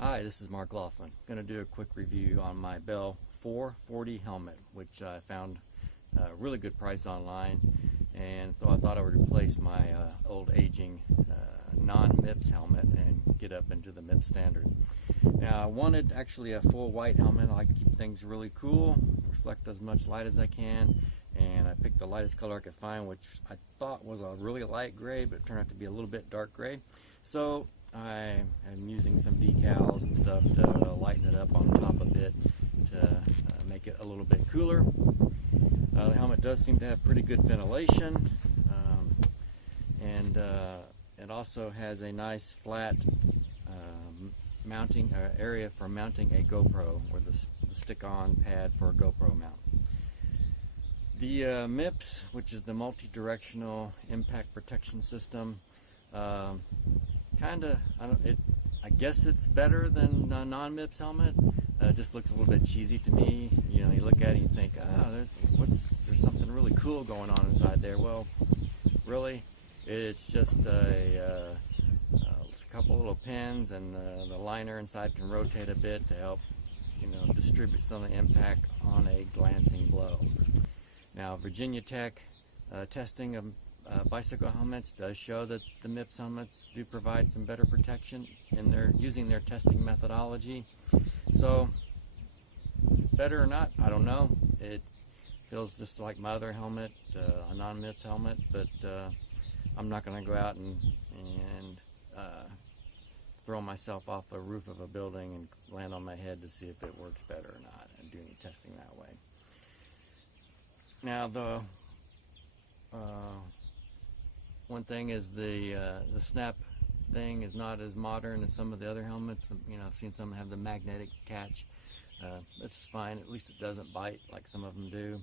Hi, this is Mark Laughlin. I'm going to do a quick review on my Bell 4Forty helmet, which I found a really good price online, and so I thought I would replace my old aging non-MIPS helmet and get up into the MIPS standard. Now, I wanted actually a full white helmet. I like to keep things really cool, reflect as much light as I can, and I picked the lightest color I could find, which I thought was a really light gray, but it turned out to be a little bit dark gray. So I am using some decals and stuff to lighten it up on top of it to make it a little bit cooler. The helmet does seem to have pretty good ventilation, and it also has a nice flat mounting area for mounting a GoPro, or the stick-on pad for a GoPro mount. The MIPS, which is the multi-directional impact protection system, I guess it's better than a non-MIPS helmet. It just looks a little bit cheesy to me. You know, you look at it and you think, oh, there's something really cool going on inside there. Well, really, it's just a couple little pins, and the liner inside can rotate a bit to help, distribute some of the impact on a glancing blow. Now, Virginia Tech testing of bicycle helmets does show that the MIPS helmets do provide some better protection using their testing methodology. So, it's better or not, I don't know. It feels just like my other helmet, a non-MIPS helmet, but I'm not going to go out and throw myself off the roof of a building and land on my head to see if it works better or not, and do any testing that way. Now, the one thing is the snap thing is not as modern as some of the other helmets. I've seen some have the magnetic catch. This is fine. At least it doesn't bite like some of them do.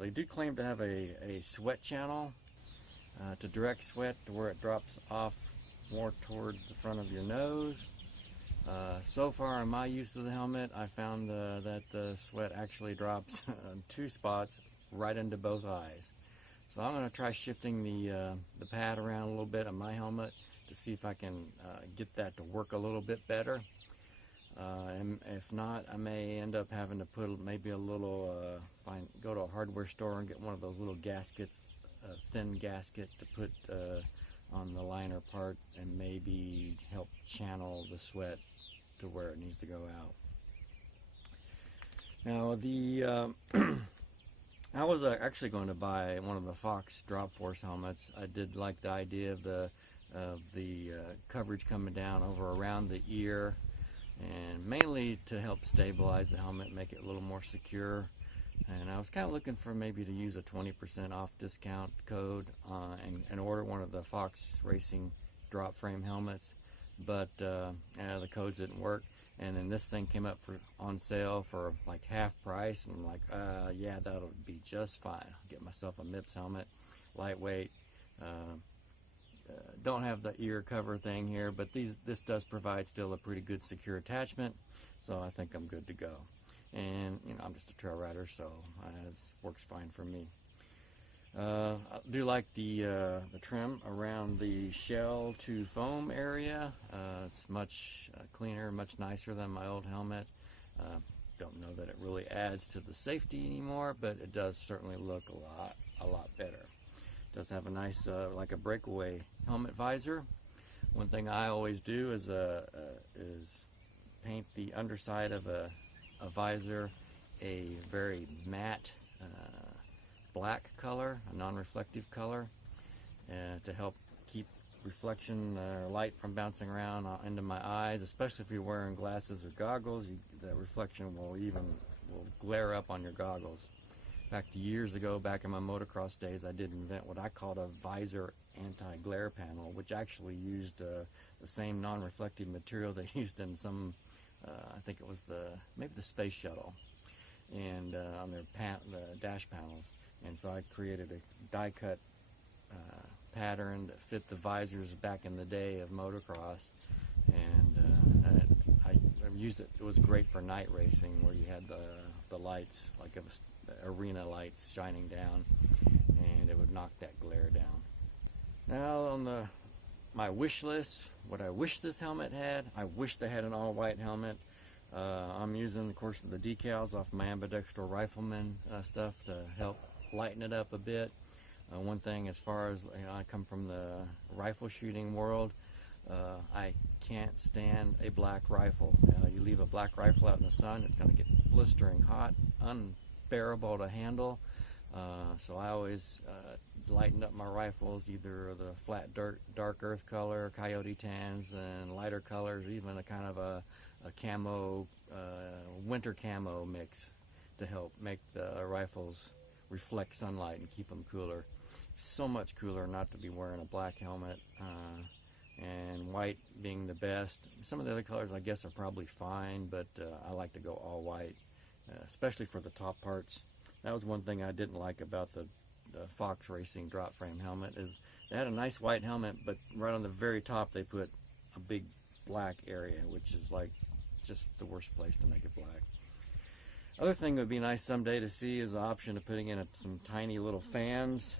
They do claim to have a sweat channel to direct sweat to where it drops off more towards the front of your nose. So far in my use of the helmet, I found that the sweat actually drops in two spots right into both eyes. So I'm going to try shifting the pad around a little bit on my helmet to see if I can get that to work a little bit better. And if not, I may end up having to put maybe a little, go to a hardware store and get one of those little gaskets, a thin gasket to put on the liner part, and maybe help channel the sweat to where it needs to go out. Now, I was actually going to buy one of the Fox Drop Force helmets. I did like the idea of the coverage coming down over around the ear, and mainly to help stabilize the helmet, make it a little more secure. And I was kind of looking for maybe to use a 20% off discount code and order one of the Fox Racing drop frame helmets, but the codes didn't work. And then this thing came up on sale for like half price, and I'm like, yeah, that'll be just fine. I'll get myself a MIPS helmet, lightweight. Don't have the ear cover thing here, but this does provide still a pretty good secure attachment, so I think I'm good to go. And I'm just a trail rider, so it works fine for me. I do like the trim around the shell to foam area. It's much cleaner, much nicer than my old helmet. Don't know that it really adds to the safety anymore, but it does certainly look a lot better. It does have a nice, like a breakaway helmet visor. One thing I always do is paint the underside of a visor a very matte black color, a non-reflective color, to help keep reflection or light from bouncing around into my eyes, especially if you're wearing glasses or goggles. The reflection will glare up on your goggles. In fact, years ago, back in my motocross days, I did invent what I called a visor anti-glare panel, which actually used the same non-reflective material they used in some, I think it was maybe the space shuttle, and on their the dash panels. And so I created a die-cut pattern that fit the visors back in the day of motocross, and I used it. It was great for night racing, where you had the lights, like arena lights, shining down, and it would knock that glare down. Now, on the my wish list, what I wish this helmet had. I wish they had an all-white helmet. I'm using, of course, the decals off my ambidextrous rifleman stuff to help lighten it up a bit. One thing, as far as I come from the rifle shooting world, I can't stand a black rifle. You leave a black rifle out in the sun, it's going to get blistering hot, unbearable to handle. So I always lighten up my rifles, either the flat dark earth color, coyote tans, and lighter colors, even a kind of a camo, winter camo mix to help make the rifles reflect sunlight and keep them cooler. It's so much cooler not to be wearing a black helmet, and white being the best. Some of the other colors I guess are probably fine, but I like to go all white, especially for the top parts. That was one thing I didn't like about the Fox Racing drop frame helmet, is they had a nice white helmet, but right on the very top they put a big black area, which is like just the worst place to make it black. Other thing that would be nice someday to see is the option of putting in some tiny little fans,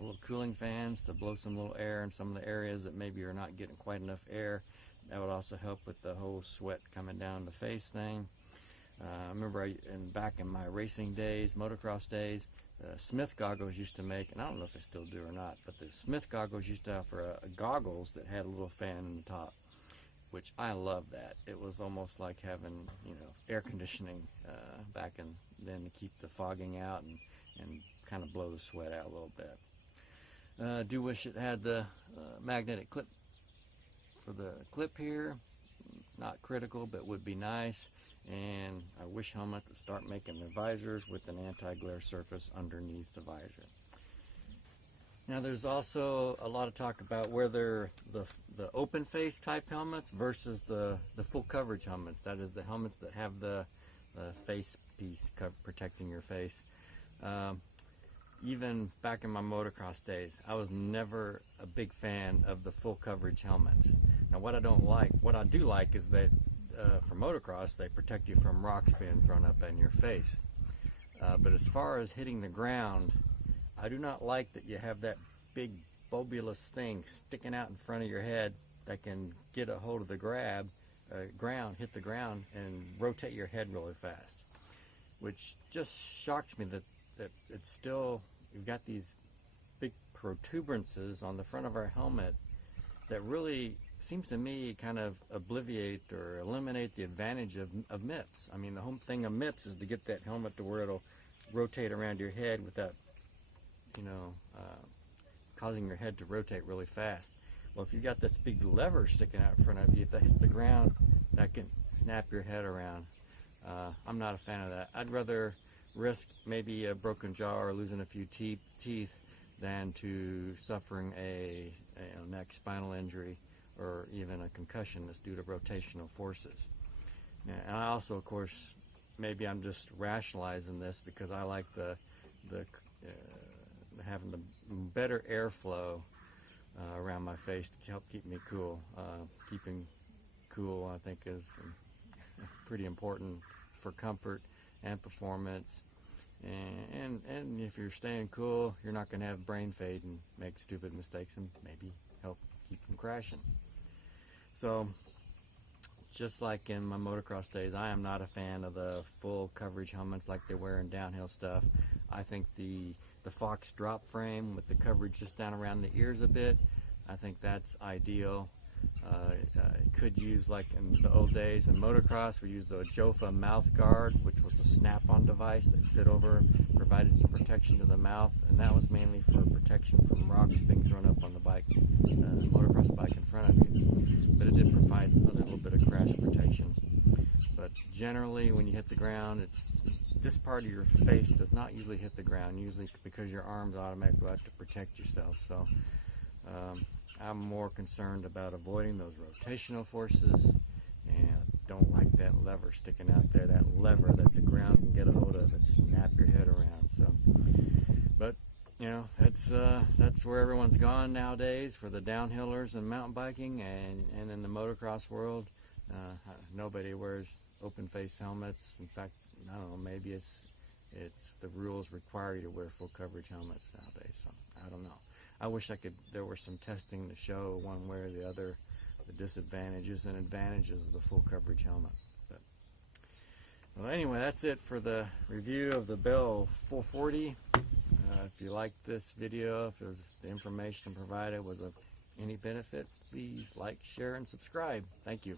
little cooling fans to blow some little air in some of the areas that maybe are not getting quite enough air. That would also help with the whole sweat coming down the face thing. I remember back in my racing days, motocross days, Smith goggles used to make, and I don't know if they still do or not, but the Smith goggles used to offer goggles that had a little fan in the top, which I loved that. It was almost like having, air conditioning back then to keep the fogging out and kind of blow the sweat out a little bit. I do wish it had the magnetic clip for the clip here. Not critical, but would be nice. And I wish helmet to start making the visors with an anti-glare surface underneath the visor. Now there's also a lot of talk about whether the open face type helmets versus the full coverage helmets, that is the helmets that have the face piece protecting your face. Even back in my motocross days, I was never a big fan of the full coverage helmets. Now what I do like is that for motocross, they protect you from rocks being thrown up in your face. But as far as hitting the ground, I do not like that you have that big bulbous thing sticking out in front of your head that can get a hold of the ground, hit the ground, and rotate your head really fast. Which just shocks me that it's still, you've got these big protuberances on the front of our helmet that really seems to me kind of obviate or eliminate the advantage of MIPS. I mean, the whole thing of MIPS is to get that helmet to where it'll rotate around your head without, causing your head to rotate really fast. Well, if you've got this big lever sticking out in front of you, if that hits the ground, that can snap your head around. I'm not a fan of that. I'd rather risk maybe a broken jaw or losing a few teeth than to suffering a neck spinal injury or even a concussion that's due to rotational forces. And I also, of course, maybe I'm just rationalizing this because I like the having the better airflow around my face to help keep me cool. Keeping cool, I think, is pretty important for comfort and performance. And if you're staying cool, you're not going to have brain fade and make stupid mistakes and maybe help keep from crashing. So, just like in my motocross days, I am not a fan of the full coverage helmets like they wear in downhill stuff. I think the Fox drop frame with the coverage just down around the ears a bit, I think that's ideal. Could use, like in the old days in motocross, we used the Jofa Mouthguard, which was a snap-on device that fit over, provided some protection to the mouth, and that was mainly for protection from rocks being thrown up on the bike, motocross bike in front of you. But it did provide a little bit of crash protection. But generally, when you hit the ground, this part of your face does not usually hit the ground, usually because your arms automatically go out to protect yourself. So I'm more concerned about avoiding those rotational forces, and don't like that lever sticking out there, that lever that the ground can get a hold of and snap your head around. So, but that's where everyone's gone nowadays for the downhillers and mountain biking, and in the motocross world, nobody wears open face helmets. In fact, I don't know, maybe it's the rules require you to wear full coverage helmets nowadays. So I don't know. I wish there were some testing to show one way or the other the disadvantages and advantages of the full coverage helmet. But well, anyway, that's it for the review of the Bell 440. If you liked this video, if the information provided was of any benefit, please like, share, and subscribe. Thank you.